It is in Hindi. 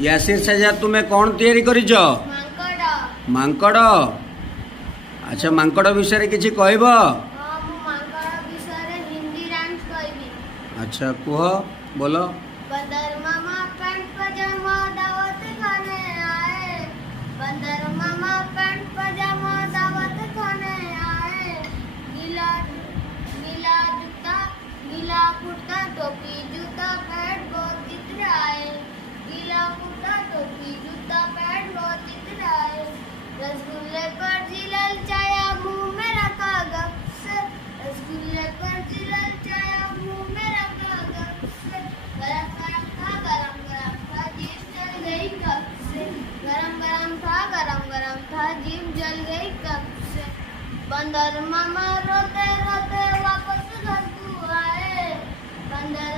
यासिर साजा तुम्हें कौन तैयारी करिଛ? ମାଙ୍କଡ। ମାଙ୍କଡ। ଆଚ୍ଛା ମାଙ୍କଡ ବିଷୟରେ କିଛି କହିବ? ହଁ ମୁଁ ମାଙ୍କଡ ବିଷୟରେ ହିନ୍ଦୀ ରାଇମ୍ସ କହିବି। ଆଚ୍ଛା କୁହ ବୋଲ। बंदर मामा पैंट पजामा दावत खाने आए। बंदर मामा पैंट पजामा दावत खाने आए। गीला गीला जूता गीला कुर्ता टोपी जूता पैंट बहुत इतराए। गीला कुर्ता टोपी जूता पैंट बहुत इतराए। रसगुल्ले पर जिलल चाया मुंह में रखा गप से। रसगुल्ले पर जिलल चाया मुंह में रखा गप से। गरम गरम था जीभ जल गई कब से। गरम गरम था जीभ जल गई कब से। बंदर मामा रोते रोते वापस घर को आए। बंदर